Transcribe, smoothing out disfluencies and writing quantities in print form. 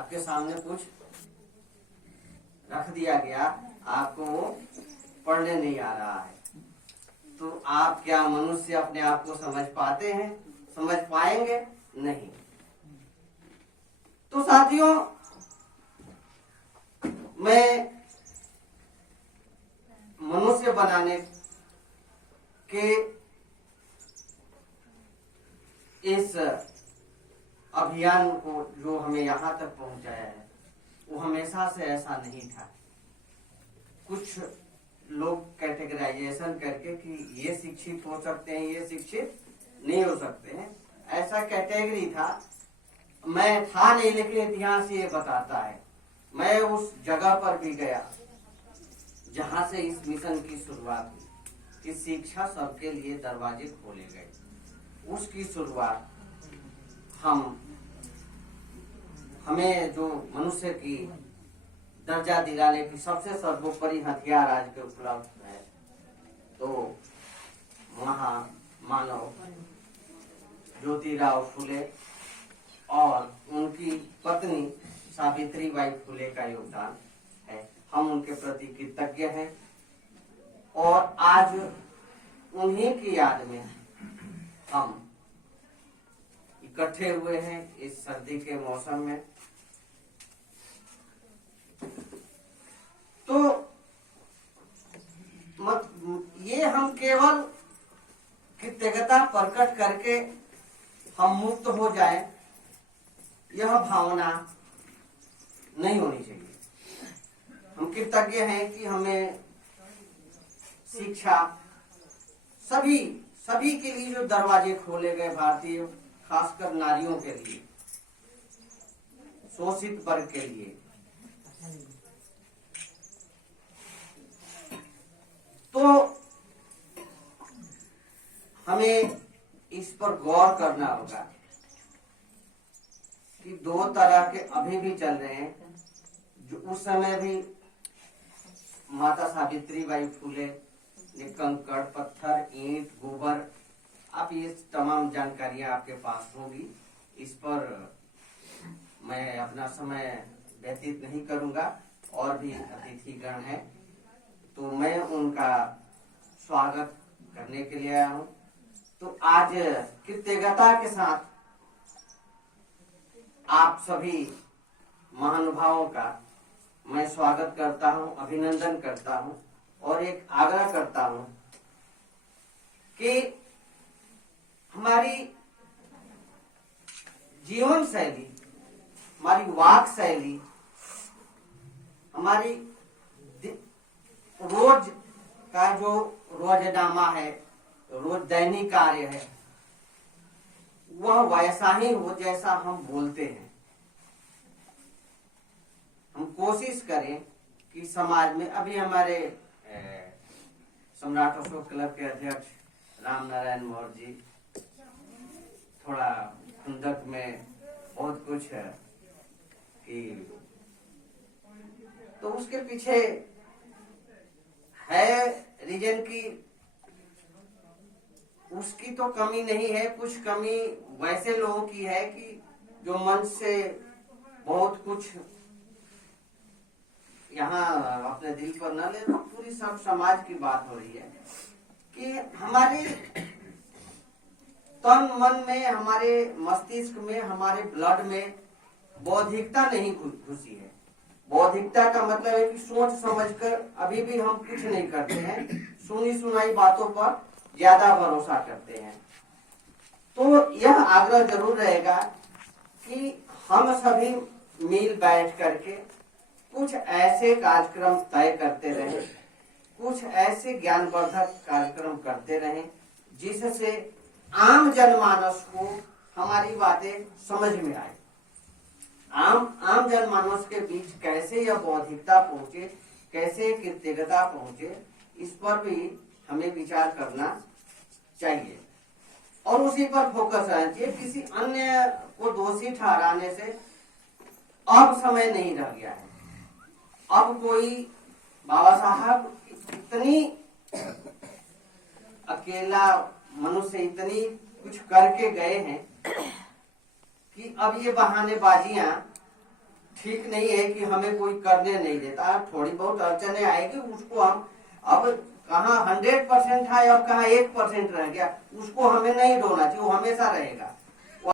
आपके सामने कुछ रख दिया गया, आपको वो पढ़ने नहीं आ रहा है, तो आप क्या मनुष्य अपने आप को समझ पाते हैं? समझ पाएंगे नहीं। तो साथियों, मैं मनुष्य बनाने के इस अभियान को जो हमें यहाँ तक पहुंचाया है, वो हमेशा से ऐसा नहीं था। कुछ लोग कैटेगराइजेशन करके कि ये शिक्षित हो सकते हैं, ये शिक्षित नहीं हो सकते हैं, ऐसा कैटेगरी था। मैं था नहीं, लेकिन इतिहास ये बताता है। मैं उस जगह पर भी गया जहां से इस मिशन की शुरुआत हुई कि शिक्षा सबके लिए दरवाजे खोले गए। उसकी शुरुआत हमें जो मनुष्य की दर्जा दिलाने की सबसे सर्वोपरि हथियार आज के उपलब्ध है, तो महामानव ज्योतिराव फुले और उनकी पत्नी सावित्रीबाई फुले का योगदान है। हम उनके प्रति कृतज्ञ हैं और आज उन्हीं की याद में हम इकट्ठे हुए हैं इस सर्दी के मौसम में। तो ये हम केवल कृतज्ञता प्रकट करके हम मुक्त हो जाए, यह भावना नहीं होनी चाहिए। हम कृतज्ञ हैं कि हमें शिक्षा सभी के लिए जो दरवाजे खोले गए, भारतीय खासकर नारियों के लिए, शोषित वर्ग के लिए, तो हमें इस पर गौर करना होगा कि दो तरह के अभी भी चल रहे हैं। जो उस समय भी माता सावित्रीबाई फुले ने कंकड़, पत्थर, ईंट, गोबर, आप ये तमाम जानकारियां आपके पास होगी, इस पर मैं अपना समय व्यतीत नहीं करूंगा। और भी अतिथिगण हैं, तो मैं उनका स्वागत करने के लिए आया हूं। तो आज कृतज्ञता के साथ आप सभी महानुभावों का मैं स्वागत करता हूं, अभिनंदन करता हूं और एक आग्रह करता हूं कि हमारी जीवन शैली, हमारी वाक शैली, हमारी रोज का जो रोजनामा है, रोज दैनिक कार्य है, वह वैसा ही हो जैसा हम बोलते हैं। हम कोशिश करें कि समाज में, अभी हमारे सम्राट अशोक क्लब के अध्यक्ष राम नारायण मौर्य जी थोड़ा खुंदक में बहुत कुछ है कि, तो उसके पीछे है रीजन की, उसकी तो कमी नहीं है, कुछ कमी वैसे लोगों की है कि जो मन से बहुत कुछ यहाँ अपने दिल पर न ले, तो पूरी सब समाज की बात हो रही है कि हमारे तन मन में, हमारे मस्तिष्क में, हमारे ब्लड में बौद्धिकता नहीं घुसी है। बौद्धिकता का मतलब है कि सोच समझकर अभी भी हम कुछ नहीं करते हैं, सुनी सुनाई बातों पर ज्यादा भरोसा करते हैं। तो यह आग्रह जरूर रहेगा कि हम सभी मिल बैठ करके कुछ ऐसे कार्यक्रम तय करते रहें, कुछ ऐसे ज्ञानवर्धक कार्यक्रम करते रहें जिससे आम जनमानस को हमारी बातें समझ में आए। आम जनमानस के बीच कैसे यह बौद्धिकता पहुंचे, कैसे कृतज्ञता पहुंचे, इस पर भी हमें विचार करना चाहिए और उसी पर फोकस रहना चाहिए। किसी अन्य को दोषी ठहराने से अब समय नहीं रह गया है। अब कोई बाबा साहब इतनी अकेला मनुष्य इतनी कुछ करके गए हैं कि अब ये बहानेबाजियां ठीक नहीं है कि हमें कोई करने नहीं देता। थोड़ी बहुत अड़चने आएगी, उसको हम अब कहाँ 100% है और कहाँ 1% रह गया, उसको हमें नहीं रोना चाहिए, वो हमेशा रहेगा।